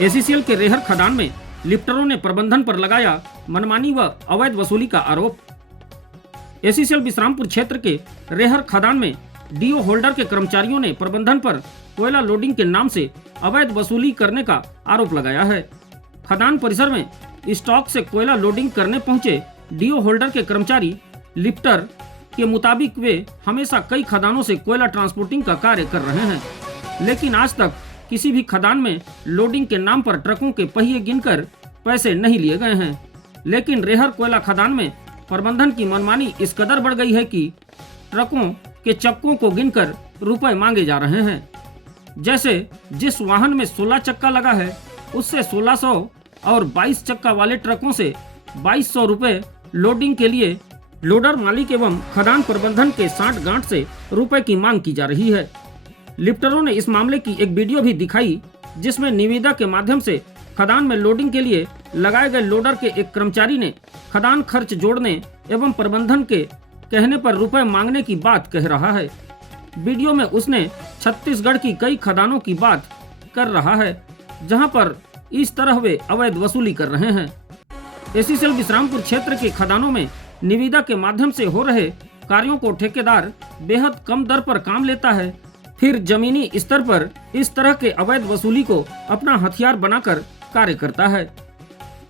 ACCL के रेहर खदान में लिफ्टरों ने प्रबंधन पर लगाया मनमानी व अवैध वसूली का आरोप। एसीसीएल विश्रामपुर क्षेत्र के रेहर खदान में डीओ होल्डर के कर्मचारियों ने प्रबंधन पर कोयला लोडिंग के नाम से अवैध वसूली करने का आरोप लगाया है। खदान परिसर में स्टॉक से कोयला लोडिंग करने पहुंचे डीओ होल्डर के कर्मचारी लिफ्टर के मुताबिक वे हमेशा कई खदानों से कोयला ट्रांसपोर्टिंग का कार्य कर रहे हैं, लेकिन आज तक किसी भी खदान में लोडिंग के नाम पर ट्रकों के पहिए गिनकर पैसे नहीं लिए गए हैं। लेकिन रेहर कोयला खदान में प्रबंधन की मनमानी इस कदर बढ़ गई है कि ट्रकों के चक्कों को गिनकर रुपए मांगे जा रहे हैं। जैसे जिस वाहन में 16 चक्का लगा है उससे 1600 और 22 चक्का वाले ट्रकों से 2200 रुपए लोडिंग के लिए लोडर मालिक एवं खदान प्रबंधन के साठ गांठ से रुपए की मांग की जा रही है। लिफ्टरों ने इस मामले की एक वीडियो भी दिखाई जिसमें निविदा के माध्यम से खदान में लोडिंग के लिए लगाए गए लोडर के एक कर्मचारी ने खदान खर्च जोड़ने एवं प्रबंधन के कहने पर रुपए मांगने की बात कह रहा है। वीडियो में उसने छत्तीसगढ़ की कई खदानों की बात कर रहा है जहां पर इस तरह वे अवैध वसूली कर रहे हैं। एसीसीएल विश्रामपुर क्षेत्र के खदानों में निविदा के माध्यम से हो रहे कार्यों को ठेकेदार बेहद कम दर पर काम लेता है, फिर जमीनी स्तर पर इस तरह के अवैध वसूली को अपना हथियार बनाकर कार्य करता है।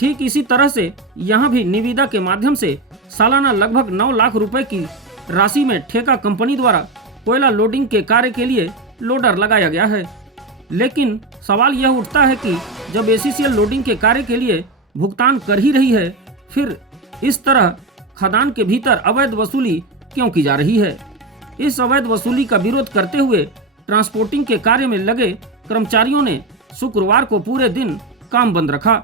ठीक इसी तरह से यहाँ भी निविदा के माध्यम से सालाना लगभग 9 लाख रुपए की राशि में ठेका कंपनी द्वारा कोयला लोडिंग के कार्य के लिए लोडर लगाया गया है। लेकिन सवाल यह उठता है कि जब एसीसीएल लोडिंग के कार्य के लिए भुगतान कर ही रही है, फिर इस तरह खदान के भीतर अवैध वसूली क्यों की जा रही है। इस अवैध वसूली का विरोध करते हुए ट्रांसपोर्टिंग के कार्य में लगे कर्मचारियों ने शुक्रवार को पूरे दिन काम बंद रखा।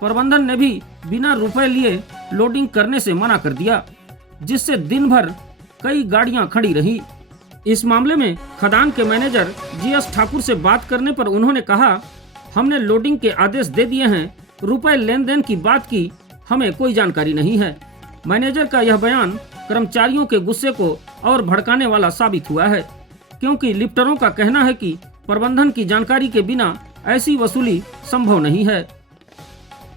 प्रबंधन ने भी बिना रुपए लिए लोडिंग करने से मना कर दिया, जिससे दिन भर कई गाड़ियां खड़ी रही। इस मामले में खदान के मैनेजर जीएस ठाकुर से बात करने पर उन्होंने कहा, हमने लोडिंग के आदेश दे दिए हैं, रुपए लेन देन की बात की हमें कोई जानकारी नहीं है। मैनेजर का यह बयान कर्मचारियों के गुस्से को और भड़काने वाला साबित हुआ है, क्योंकि लिफ्टरों का कहना है कि प्रबंधन की जानकारी के बिना ऐसी वसूली संभव नहीं है।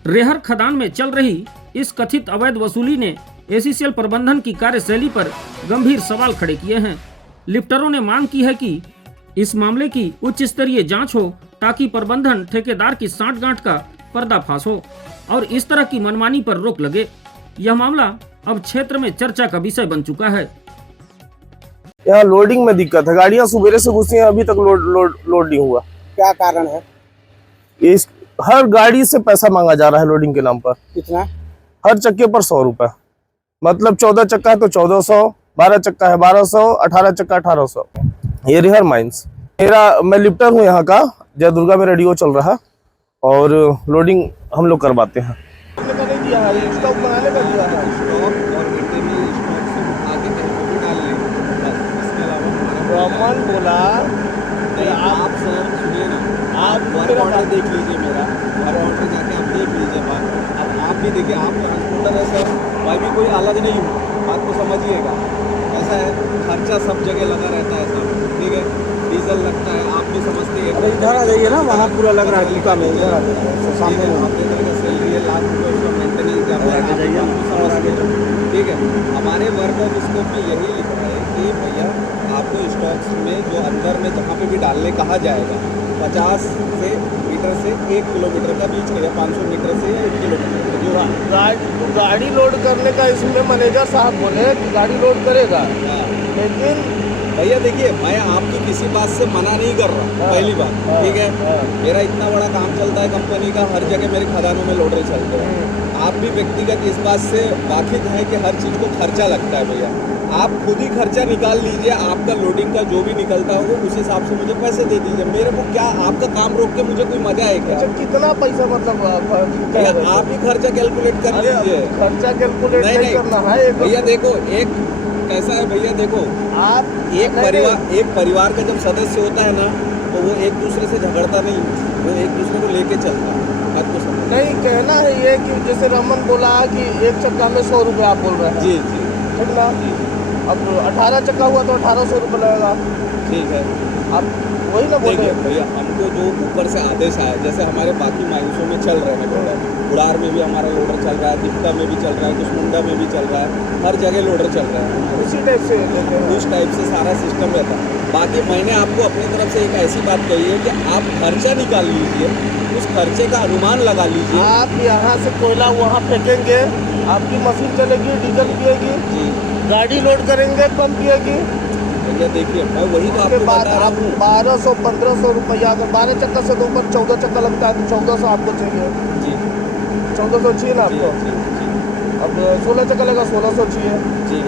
रेहर खदान में चल रही इस कथित अवैध वसूली ने एसीसीएल प्रबंधन की कार्यशैली पर गंभीर सवाल खड़े किए हैं। लिफ्टरों ने मांग की है कि इस मामले की उच्च स्तरीय जांच हो ताकि प्रबंधन ठेकेदार की साठ गांठ का पर्दाफाश हो और इस तरह की मनमानी पर रोक लगे। यह मामला अब क्षेत्र में चर्चा का विषय बन चुका है। यहाँ लोडिंग में दिक्कत है, गाड़ियां सुबेरे से घुसी हैं, अभी तक लोड नहीं हुआ। क्या कारण है? इस हर गाड़ी से पैसा मांगा जा रहा है लोडिंग के नाम पर। कितना? हर चक्के पर 100 रुपए, मतलब 14 चक्का है तो 1400, 12 चक्का है 1200, 18 चक्का 1800। ये रेहर माइंस मैं लिफ्टर हूँ यहाँ का, जय दुर्गा में रेडियो चल रहा और लोडिंग हम लोग करवाते हैं। रमन बोला आप सर सुनिए ना, आप वर्क ऑर्डर देख लीजिए, मेरा वर्क ऑर्डर जाके आप देख लीजिए बात। अब आप भी देखिए, आप ट्रांसपोर्टर है सर, मैं भी कोई अलग नहीं हूँ, बात को समझिएगा। ऐसा है, खर्चा सब जगह लगा रहता है सर, ठीक है, डीजल लगता है, आप भी समझते हैं। इधर आ जाइए ना, वहाँ पूरा लग रहा है टीका में, इधर आ जाइए सामने। आप इधर का सैलरी है, लाख रुपये उसका मेंटेनेंस जाए, ठीक है। हमारे वर्क ऑफ स्कोप में यही लिखा है कि भैया आपको स्टॉक्स में जो अंदर में जहाँ पे भी डालने कहा जाएगा 50 से मीटर से 1 किलोमीटर का बीच का, या 500 मीटर से 1 किलोमीटर जो गाड़ी लोड करने का इसमें मैनेजर साहब बोले कि गाड़ी लोड करेगा, लेकिन भैया देखिए, मैं आपकी किसी बात से मना नहीं कर रहा, पहली बात, ठीक है। मेरा इतना बड़ा काम चलता है कंपनी का, हर जगह मेरे खदानों में लोडर चलते हैं। आप भी व्यक्तिगत इस बात से वाकिफ हैं कि हर चीज़ को खर्चा लगता है। भैया आप खुद ही खर्चा निकाल लीजिए, आपका लोडिंग का जो भी निकलता होगा उस हिसाब से मुझे पैसे दे दीजिए। मेरे को क्या आपका काम रोक के मुझे कोई मजा है क्या? अच्छा, कितना पैसा मतलब आप ही खर्चा कैलकुलेट कर लीजिए। खर्चा कैलकुलेट नहीं करना है भैया। देखो एक कैसा है भैया, देखो आप एक परिवार का जब सदस्य होता है ना, तो वो एक दूसरे से झगड़ता नहीं, वो एक दूसरे को लेके चलता है। आपको समझ नहीं, कहना है ये कि जैसे रमन बोला कि एक चक्का में 100 रुपये आप बोल रहे हैं। जी जी, ठीक ना। अब 18 चक्का हुआ तो 1800 रुपये लगेगा। ठीक है, आप वही ना बोल रहे हैं भैया। हम को जो ऊपर से आदेश आया, जैसे हमारे बाकी माइंसों में चल रहे हैं लोडर, उड़ार में भी हमारा लोडर चल रहा है, दिप्ता में भी चल रहा है, कुसमुंडा में भी चल रहा है, हर जगह लोडर चल रहा है। उसी टाइप से लेते हैं। उस टाइप से सारा सिस्टम रहता है। बाकी मैंने आपको अपनी तरफ से एक ऐसी बात कही है कि आप खर्चा निकाल लीजिए, उस खर्चे का अनुमान लगा लीजिए। आप यहाँ से कोयला वहाँ फेंकेंगे, आपकी मशीन चलेगी, डीजल पिएगी, जी गाड़ी लोड करेंगे, कम पिएगी। भैया देखिए, मैं वही तो उसके आपको बाद बता रहा आप हूँ। 1200-1500 रुपया, अगर 12 चक्का से तो ऊपर 14 चक्का लगता है तो 1400 आपको चाहिए। जी 1400 चाहिए ना जी आपको। जी अब 16 चक्का लगा 1600 चाहिए। जी,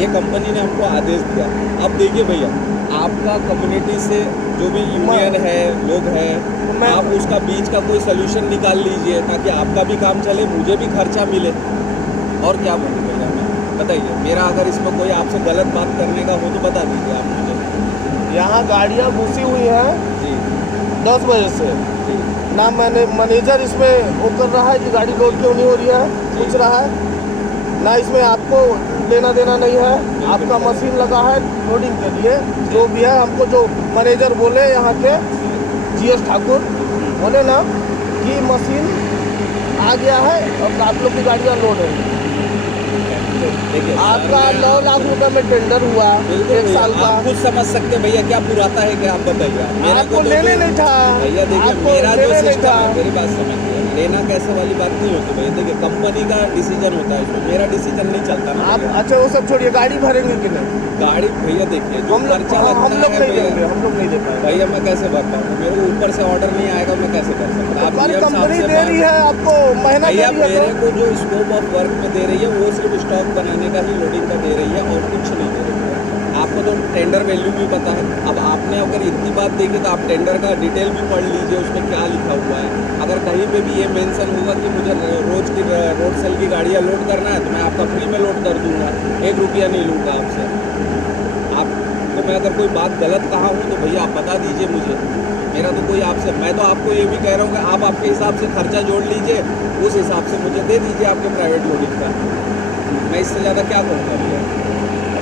ये कंपनी ने हमको आदेश दिया। अब देखिए भैया, आपका कम्युनिटी से जो भी यूनियन है, लोग हैं, मैं- आप उसका बीच का कोई सोल्यूशन निकाल लीजिए ताकि आपका भी काम चले, मुझे भी खर्चा मिले। और क्या बोलूँ भैया मैं, बताइए। मेरा अगर इसमें कोई आपसे गलत बात करने का हो तो बता दीजिए आप मुझे। यहाँ गाड़ियाँ घुसी हुई हैं जी 10 बजे से। जी ना मैंने मैनेजर इसमें वो कर रहा है कि गाड़ी लोड क्यों नहीं हो रही है, पूछ रहा है। ना इसमें आपको लेना देना नहीं है, आपका मशीन लगा है लोडिंग के लिए। जो भी है हमको जो मैनेजर बोले यहाँ के GS ठाकुर बोले ना कि मशीन आ गया है, अब आप लोग की गाड़ियाँ लोड है। देखिए आपका 9 लाख रुपए में टेंडर हुआ बिल्कुल 1 साल का। आप खुद समझ सकते हैं भैया, क्या पुराता है क्या, आप बताइए। मेरा आपको को तो लेने नहीं था, भैया देखिए, आपको मेरा जो लेने नहीं सिस्टम था। है, मेरी बात समझिए, लेना कैसे वाली बात नहीं होती भैया। देखिए कंपनी का डिसीजन होता है, इसमें मेरा डिसीजन नहीं चलता ना आप भैया। अच्छा वो सब छोड़िए, गाड़ी भरेंगे कि नहीं? गाड़ी भैया देखिए, जो हम लोग खर्चा लगता हम लोग है नहीं भैया, देंगे, हम लोग नहीं दे पाएंगे। भैया मैं कैसे भर पाऊँगा? मेरे को ऊपर से ऑर्डर नहीं आएगा, मैं कैसे कर सकता? आप हमारी DM साहब कंपनी से दे बात- रही है आपको, महीना दे भैया रही है मेरे तो। को जो स्कोप ऑफ वर्क में दे रही है वो सिर्फ स्टॉक बनाने का ही, लोडिंग का दे रही है और कुछ नहीं दे रही है। आपको तो टेंडर वैल्यू भी पता है। अब आपने अगर इतनी बात देखी तो आप टेंडर का डिटेल भी पढ़ लीजिए, उसमें क्या लिखा हुआ है। अगर कहीं पे भी ये मेंशन होगा कि मुझे रोज की रोड सेल की गाड़ियाँ लोड करना है तो मैं आपका फ्री में लोड कर दूंगा, 1 रुपया नहीं लूँगा आपसे। आपको मैं अगर कोई बात गलत कहा हूँ तो भैया आप बता दीजिए मुझे। मेरा तो कोई आपसे, मैं तो आपको ये भी कह रहा हूँ कि आप आपके हिसाब से खर्चा जोड़ लीजिए, उस हिसाब से मुझे दे दीजिए आपके प्राइवेट लोडिंग का। मैं इससे ज़्यादा क्या कहूँगा भैया?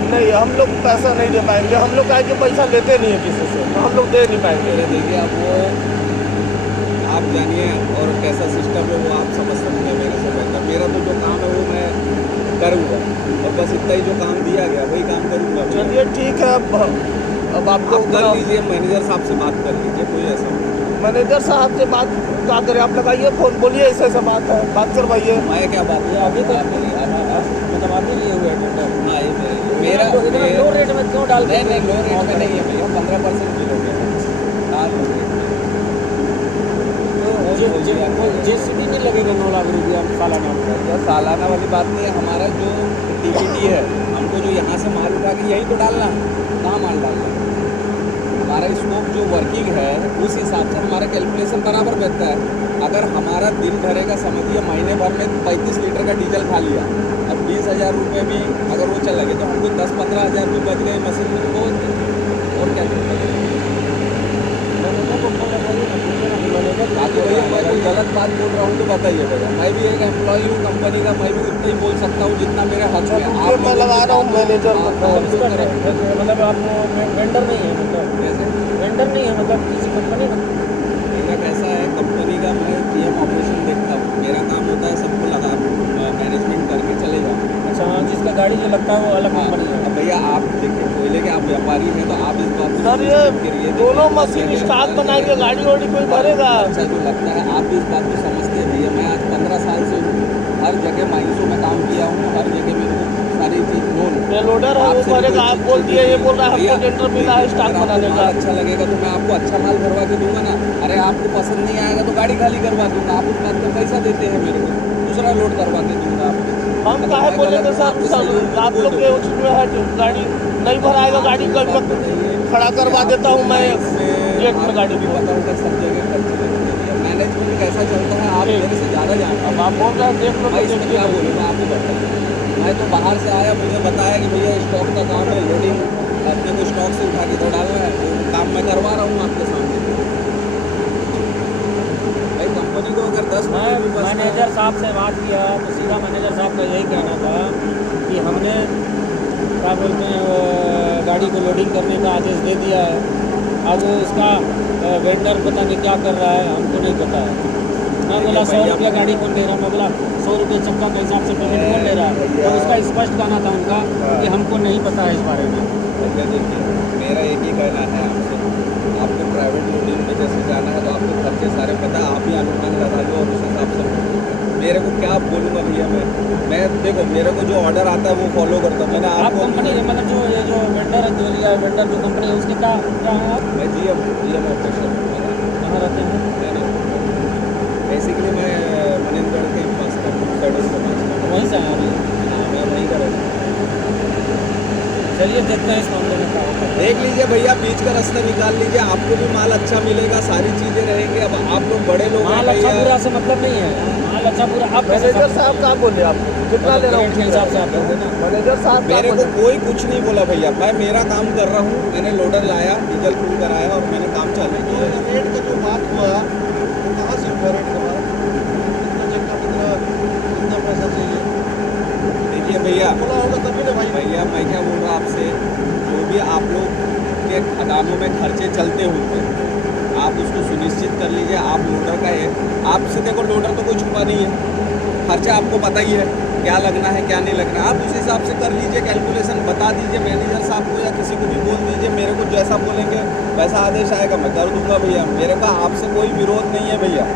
नहीं, हम लोग पैसा नहीं दे पाएंगे। हम लोग कहे कि पैसा लेते नहीं है किसी से, तो हम लोग दे नहीं पाएंगे। मेरे देखिए, अब वो आप जानिए और कैसा सिस्टम है वो आप समझ सकते हैं मेरे से बेहतर। मेरा तो जो काम है वो मैं करूँगा और बस इतना ही जो काम दिया गया वही काम करूँगा। चलिए ठीक है, अब आपको आप कर लीजिए, मैनेजर साहब से बात कर लीजिए, कोई ऐसा नहीं। मैनेजर साहब से बात क्या करें, आप लगाइए फोन, बोलिए ऐसे ऐसा बात है, बात करवाइए। मैं क्या बात है अभी तक मतलब अभी लिए हुए टेंडर? हाँ ये मेरा लो रेट में क्यों डाल नहीं नहीं, लो रेट में नहीं है भैया, 15% किलो में JCB में लगेगा 9 लाख रुपया सालाना। या सालाना वाली बात नहीं है। हमारा जो TPT है, हमको जो यहाँ से माल उठा के यहीं तो डालना, कहाँ माल डालना। हमारा स्कोप जो वर्किंग है उस हिसाब से हमारा कैलकुलेशन बराबर बैठता है। अगर हमारा दिन भरे का समझिए, महीने भर में 35 लीटर का डीजल खा लिया, अब 20,000 रुपये भी अगर वो चल लगे तो हमको 10-15 हज़ार रुपये बच गए मशीन में, तो और क्या करें? बाकी भैया मैं कोई गलत बात बोल रहा हूँ तो बताइए भैया। मैं भी एक एम्प्लॉई हूँ कंपनी का, मैं भी उतना ही बोल सकता हूँ जितना मेरे हक में। ये मैं लगा रहा हूँ मैनेजर को फोन। मतलब आप वेंडर नहीं है, मतलब कैसे वेंडर नहीं है, मतलब किसी कंपनी का। मेरा कैसा है, कंपनी का मैं GM ऑपरेशन देखता हूँ। मेरा काम होता है सबको लगा मैनेजमेंट करके चले जाओ। अच्छा हाँ, जिसका गाड़ी जो लगता है वो अलग हाँ, कंपनी है। अब भैया आप देखिए, कोयले के आप व्यापारी हैं तो आप इस बात सर ये दोनों मशीन स्टॉक बनाएंगे, गाड़ी वाड़ी कोई भरेगा? अच्छा जो लगता है आप भी इस बात को समझते हैं भैया। मैं आज 15 साल से हूँ, हर जगह माइंसों में काम किया हूँ, हर जगह मेरे को सारी चीज़ नोन। ये लोडर है वो भरेगा, आप बोल दिए, ये बोल रहा है हमको टेंडर मिला है स्टॉक बनाने का। अच्छा लगेगा तो मैं आपको अच्छा माल भरवा के दूंगा ना। अरे आपको पसंद नहीं आएगा तो गाड़ी खाली करवा दूंगा। आप उस बात का पैसा देते हैं मेरे को, दूसरा लोड करवा के दूंगा आपको। हम काहे बोलेंगे सर, आप लोग के उसमें है गाड़ी नहीं भराएगा, गाड़ी कल तक खड़ा करवा देता हूँ मैं गेट में गाड़ी भी को। बताऊँगा सब जगह खर्चे लगते हैं। मैनेजमेंट कैसा चलता है आप मेरे से ज़्यादा जानते हैं। अब आप बोल रहे हैं देख लो मैं तो इसमें क्या देखिए। बोलूँगा आपको बताऊँ। मैं तो बाहर से आया, मुझे बताया कि भैया स्टॉक का काम है, लोडिंग अपने को स्टॉक से उठा के तो डालना है, वो काम मैं करवा रहा हूँ आपके सामने। भाई कंपनी को अगर 10 मैं मैनेजर साहब से बात किया तो सीधा मैनेजर साहब का यही कहना था कि हमने क्या बोलते हैं वो गाड़ी को लोडिंग करने का आदेश दे दिया है। अब उसका वेंडर पता नहीं क्या कर रहा है, हमको नहीं पता है। मैं बोला 100 रुपया गाड़ी कौन दे रहा, मैं बोला 100 रुपये चक्का के हिसाब से पेमेंट कौन ले रहा है, तो उसका स्पष्ट कहना था उनका कि हमको नहीं पता है इस बारे में। भैया देखिए, मेरा एक ही कहना है आपसे, आपको प्राइवेट लोडिंग में जैसे जाना है तो आपको खर्चे सारे पता है, आप ही अनुमान लगा लो और उस हिसाब से मेरे को क्या बोलूँगा भैया। मैं देखो, मेरे को जो ऑर्डर आता है वो फॉलो करता हूँ। मैंने आप आपको कंपनी मतलब जो ये जो वेंडर जो लिया है, वेंडर जो कंपनी है उसके क्या क्या है आप मैं जीएम ऑफिसर कहाँ रहते हैं? बेसिकली मैं मनिंदगढ़ के पास का सड़क के पास का। वहीं से आया अभी। हाँ, मैं वहीं का रहता हूँ। चलिए देखते हैं इस मामले में क्या होता है। देख लीजिए भैया, बीच का रास्ता निकाल लीजिए, आपको भी माल अच्छा मिलेगा, सारी चीज़ें रहेंगी। अब आप लोग बड़े लोग हैं माल अच्छा भैया। बुरा से मतलब नहीं है, माल अच्छा बुरा आप मैनेजर साहब कहाँ बोले आपको कितना ले रहा हूँ के हिसाब से आप दोगे ना। मैनेजर साहब मेरे को कोई कुछ नहीं बोला भैया, मैं मेरा काम कर रहा हूँ। मैंने लोडर लाया, डीजल फुल कराया और मैंने काम चालू किया। रेट का जो बात हुआ वो कहाँ से हुआ? रेट का बात कितना चक्का कितना पैसा चाहिए देखिए भैया, बोला होगा तभी ना भाई। भैया मैं क्या बोल रहा हूँ आपसे, जो भी आप लोग के खदानों में खर्चे चलते होंगे, आप उसको सुनिश्चित कर लीजिए। आप लोडर का है, आपसे देखो लोडर तो कोई छुपा नहीं है, खर्चा आपको पता ही है क्या लगना है क्या नहीं लगना है। आप उस हिसाब से कर लीजिए, कैलकुलेशन बता दीजिए मैनेजर साहब को या किसी को भी बोल दीजिए। मेरे को जैसा बोलेंगे वैसा आदेश आएगा, मैं कर दूंगा भैया। मेरे का आपसे कोई विरोध नहीं है भैया,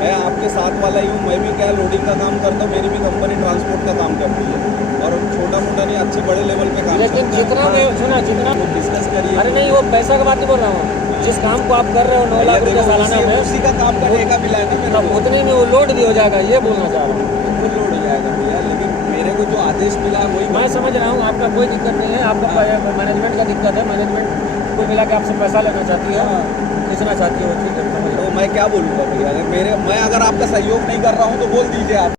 मैं आपके साथ वाला ही हूँ। मैं भी क्या लोडिंग का काम करता हूँ, मेरी भी कंपनी ट्रांसपोर्ट का काम करती है और छोटा मोटा नहीं, अच्छे बड़े लेवल पे काम लेकिन करता है। जितना मैं सुना जितना डिस्कस करिए। अरे नहीं वो पैसा की बात नहीं बोल रहा हूँ, जिस काम को आप कर रहे हो 9 लाख रुपये सालाना में उसी का काम का ठेका मिला है ना मेरे तब को, उतने में वो लोड भी हो जाएगा, ये बोलना चाह रहा हूँ। बिल्कुल लोड हो जाएगा भैया। लेकिन मेरे को जो आदेश मिला है वही मैं समझ रहा हूँ, आपका कोई दिक्कत नहीं है, आपका मैनेजमेंट का दिक्कत है। मैनेजमेंट को मिला के आपसे पैसा लेना चाहती है, खींचना चाहती है, वो ठीक है समझ रहा हूँ। तो मैं क्या बोलूँगा भैया, अगर मैं अगर आपका सहयोग नहीं कर रहा हूँ तो बोल दीजिए आप।